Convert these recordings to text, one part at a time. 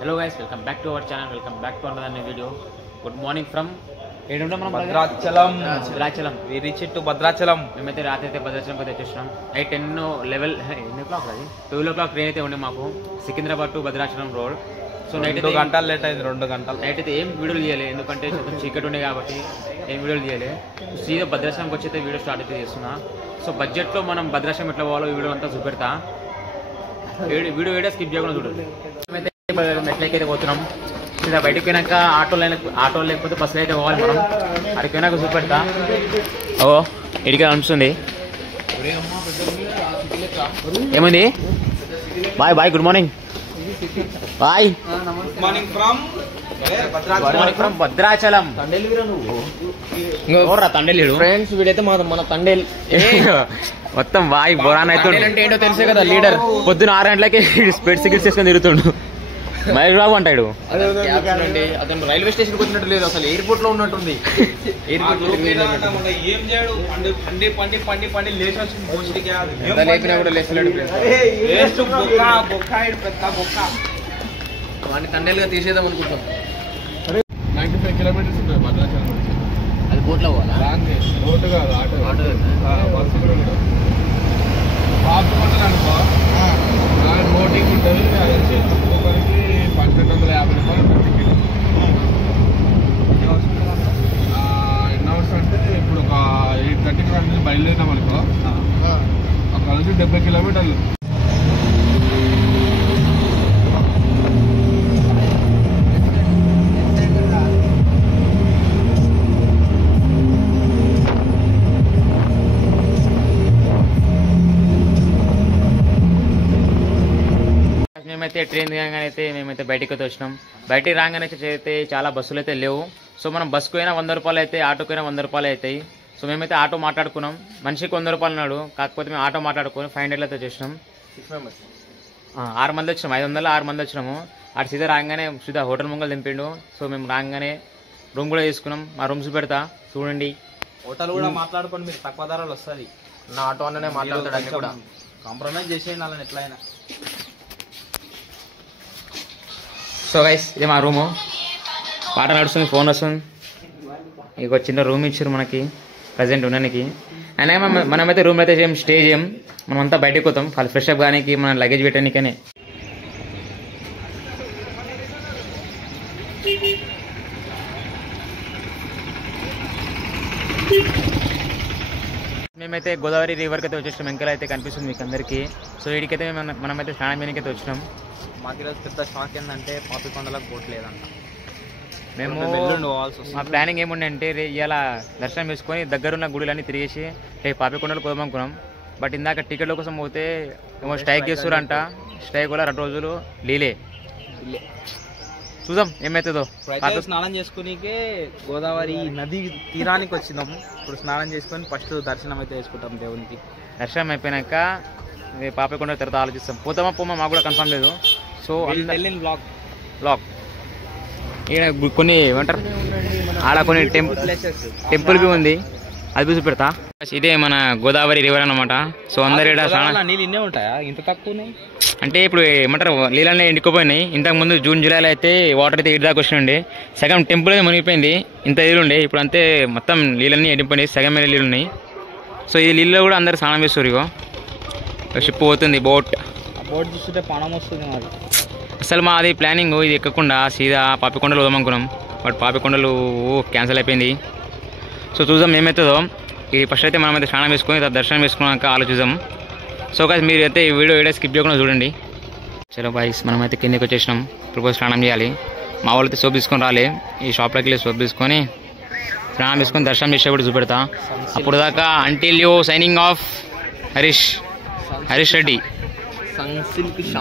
Hello guys, welcome back to our channel. Welcome back to another new video. Good morning from Bhadrachalam. We reached to Bhadrachalam. మేమైతే రాత్రి అయితే భద్రాచలం అయితే వచ్చేసినాం. Night 10 o'clock అది 12 o'clock train అయితే ఉండే మాకు Secunderabad to Bhadrachalam road. So night 2 గంటలు లేట్ అయింది. 2 గంటలు నైట్ అయితే ఏం వీడియోలు తీయలేదు, ఎందుకంటే కొంచెం చీకటి ఉండే కాబట్టి ఏం వీడియోలు తీయలేదు. సీదా భద్రాచలంకి వచ్చి అయితే వీడియో స్టార్ట్ అయితే చేస్తున్నా. సో బడ్జెట్లో మనం భద్రాచలం ఎట్లా పోవాలో వీడియో అంతా చూపెడతా. వీడియో స్కిప్ చేయకుండా చూడండి. మేమైతే మెట్లకైతే పోతున్నాం. సీదా బయటకు పోయినాక ఆటో లేకపోతే బస్సులో అయితే పోవాలి మనం. అక్కడికి పోయినాక చూపెడతా. ఓ ఇడికి అనిపిస్తుంది. ఏముంది బాయ్ గుడ్ మార్నింగ్ బాయ్. Good morning from Bhadrachalam. తండేలు ఫ్రెండ్స్ వీడైతే మన తండేల్ మొత్తం బాయ్ బొరాన్ అయితే అంటే ఏంటో తెలుసే కదా, లీడర్. పొద్దున 6 గంటలకి స్పెడ్ సిగిల్స్ చేసుకొని తిరుగుతుండు. మహేష్ బాబు అంటాడు. అతను రైల్వే స్టేషన్ కి వచ్చినట్టు లేదు, అసలు ఎయిర్పోర్ట్ లో ఉన్నట్టుంది. ఏం చేయడు, పండి లేచి లేపినా కూడా లేచలేడు. వాడిని తండేలుగా తీసేద్దాం అనుకుంటాం. 95 కిలోమీటర్స్ ఉంటుంది భద్రాచలం నుంచి. అది బోట్లో పోవాలా? రోడ్డు కాదు, ఆటో బస్సు కూడా ఉంటుంది. అనుకో బోటింగ్ ఉంటుంది. అది వచ్చి ఒక్కొక్కరికి 1250 రూపాయలు టికెట్. ఎన్ని అవర్స్ అంటే ఇప్పుడు ఒక 8:30 నుంచి బయలుదేరినాం అనుకో, అక్కడ నుంచి 70 కిలోమీటర్లు. మేమైతే ట్రైన్ దిగగానే అయితే మేమైతే బయటకు అయితే వచ్చినాం. బయటికి రాగానే అయితే చాలా బస్సులు అయితే లేవు. సో మనం బస్సుకు అయినా 100 రూపాయలు అయితే, ఆటోకి అయినా 100 రూపాయలు అవుతాయి. సో మేమైతే ఆటో మాట్లాడుకున్నాం. మనిషికి 100 రూపాయలు అన్నాడు. కాకపోతే మేము ఆటో మాట్లాడుకొని 500 అయితే వచ్చేసినాం. 6 మంది వచ్చినాం. 500 6 మంది వచ్చినాము. అటు సీదా రాగానే సీదా హోటల్ ముంగలు దింపిండు. సో మేము రాగానే రూమ్ కూడా తీసుకున్నాం. మా రూమ్స్ పెడతా చూడండి. హోటల్ కూడా మాట్లాడుకోండి, మీరు తక్కువ ధరలు వస్తుంది. నా ఆటో అన్ననే మాట్లాడతాడు. అన్ని కూడా కాంప్రమైజ్ చేసేయండి వాళ్ళని ఎట్లయినా. సో గైస్ ఇది మా రూము. పాట నడుస్తుంది, ఫోన్ వస్తుంది. ఇక చిన్న రూమ్ ఇచ్చారు మనకి ప్రజెంట్ ఉండడానికి. అయినా మనమైతే రూమ్లో అయితే ఏం స్టే చేయం. మనమంతా బయటకు పోతాం ఫ్రెష్ అప్ కానీ మన లగేజ్ పెట్టడానికనే. మేమైతే గోదావరి రివర్కి అయితే వచ్చేసాం. వెంకల అయితే కనిపిస్తుంది మీకు అందరికీ. సో వీడికైతే మనమైతే స్నానం చేయడానికి అయితే వచ్చినాం. మాకు ఈరోజు పెద్ద షాక్ ఏంటంటే పాపికొండలకు బోట్ లేదంట. మేము పోవాల్సి వస్తుంది. మా ప్లానింగ్ ఏముండే అంటే ఇలా దర్శనం చేసుకొని దగ్గరున్న గుడులన్నీ తిరిగేసి రేపు పాపికొండలు పోదాం అనుకున్నాం. బట్ ఇందాక టికెట్ల కోసం పోతే ఏమో స్ట్రైక్ చేస్తురంట. స్ట్రైక్ వల్ల 2 రోజులు లీలే. చూద్దాం ఏమవుతుందో. స్నానం చేసుకునికే గోదావరి నది తీరానికి వచ్చినాము. ఇప్పుడు స్నానం చేసుకొని ఫస్ట్ దర్శనం అయితే చేసుకుంటాం దేవునికి. దర్శనం అయిపోయినాక పాపికొండ తర్వాత ఆలోచిస్తాం. పోతామా పోమా మాకు కూడా కన్ఫర్మ్ లేదు. సో బ్లాగ్ ఈడ కొన్ని ఏమంటారు, ఆడ కొన్ని టెంపుల్ బి ఉంది, అది చూసి పెడతా. ఇదే మన గోదావరి రివర్ అన్నమాట. సో అందరు నీళ్ళు ఇన్నే ఉంటాయా ఇంత తక్కువ? అంటే ఇప్పుడు ఏమంటారు, నీళ్ళన్నీ ఎండుకుపోయినాయి. ఇంతకుముందు జూన్ జూలైలో అయితే వాటర్ అయితే 7 దాకా వచ్చినండి. సగం టెంపుల్ అయితే మునిగిపోయింది. ఇంత నీళ్ళు ఉండే, ఇప్పుడు అంతే మొత్తం నీళ్ళన్నీ ఎండిపోయినాయి. సగం మీద నీళ్ళు ఉన్నాయి. సో ఈ నీళ్ళలో కూడా అందరు స్నానం చేస్తారు. ఇగో షిప్ పోతుంది, బోట్ చూస్తుంటే పానం వస్తుంది. మరి అసలు మాది ప్లానింగ్ ఇది ఎక్కకుండా సీదా పాపికొండలు పోదామనుకున్నాం. బట్ పాపికొండలు క్యాన్సిల్ అయిపోయింది. సో చూద్దాం ఏమవుతుందో. ఈ ఫస్ట్ అయితే మనమైతే స్నానం వేసుకొని దర్శనం వేసుకున్నాక ఆలోచిద్దాం. సో కాదు మీరు అయితే ఈ వీడియో స్కిప్ చేయకుండా చూడండి. చలో బాయ్స్ మనమైతే కిందకి వచ్చేసినాం. ఇప్పుడు స్నానం చేయాలి. మా వాళ్ళు అయితే సోప్ తీసుకొని రాలే. ఈ షాప్లోకి వెళ్ళి సోప్ తీసుకొని స్నానం తీసుకొని దర్శనం చేసేప్పుడు చూపెడతా. అప్పుడు దాకా until you signing off Harish Reddy $.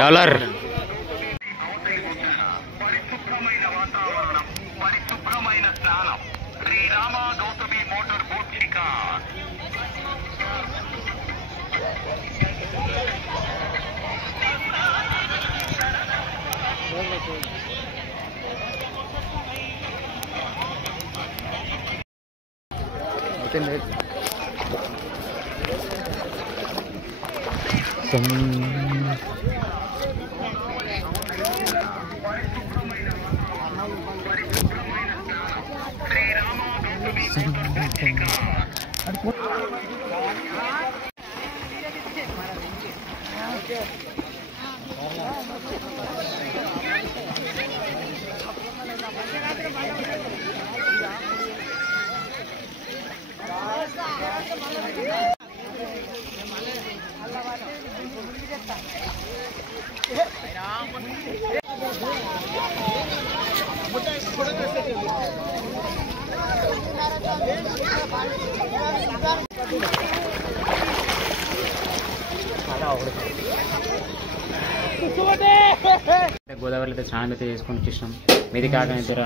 గోదావరిలో అయితే స్నానం అయితే చేసుకొని వచ్చేసినాం. మీది కాక ఇద్దరు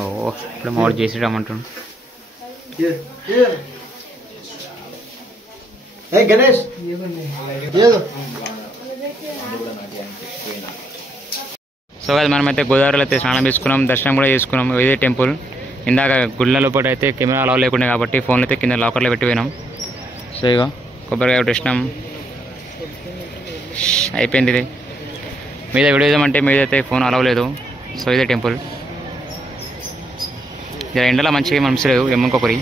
ఓ ఇప్పుడు మా వాడు చేసి రమ్మంటాడు. గణేష్ సో అది మనమైతే గోదావరిలో అయితే స్నానం చేసుకున్నాం, దర్శనం కూడా చేసుకున్నాం. ఇదే టెంపుల్. ఇందాక గుళ్ళ లోపల అయితే కెమెరా అలౌ లేకుండా కాబట్టి ఫోన్లో అయితే కింద లాకర్లో పెట్టిపోయినాం. సో ఇక కొబ్బరికాయ కొట్టేసినాం, అయిపోయింది. ఇది మీద వీడియో ఇద్దామంటే మీదైతే ఫోన్ అలౌ లేదు. సో ఇదే టెంపుల్. ఇలా ఎండలో మంచిగా మనసు ఎమ్మంకొకరి.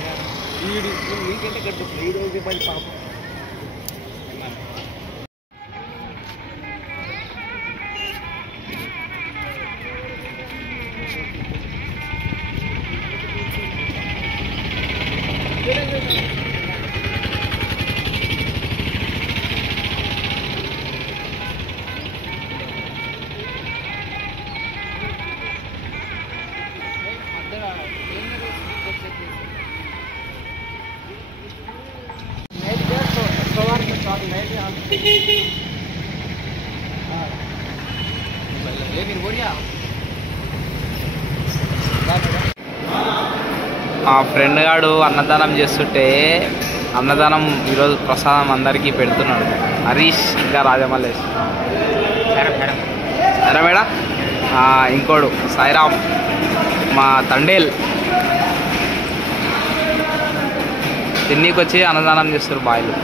మా ఫ్రెండ్ గాడు అన్నదానం చేస్తుంటే అన్నదానం ఈరోజు ప్రసాదం అందరికీ పెడుతున్నాడు. హరీష్ ఇంకా రాజమల్లేష్ సరే మేడం. ఇంకోడు సాయిరామ్ మా తండేల్ తిన్నీకి వచ్చి అన్నదానం చేస్తారు బాయిలు.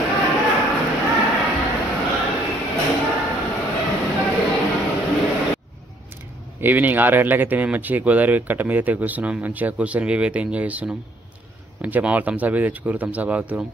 ఈవినింగ్ 6 గంటలకైతే మేము వచ్చి గోదావరి కట్ట మీద అయితే కూర్చున్నాం. మంచిగా కూర్చొని వ్యూ అయితే ఎంజాయ్ చేస్తున్నాం. మంచిగా మా వాళ్ళు థమ్స్అప్ తెచ్చుకోరు, థమ్స్అప్ ఆగుతున్నాం.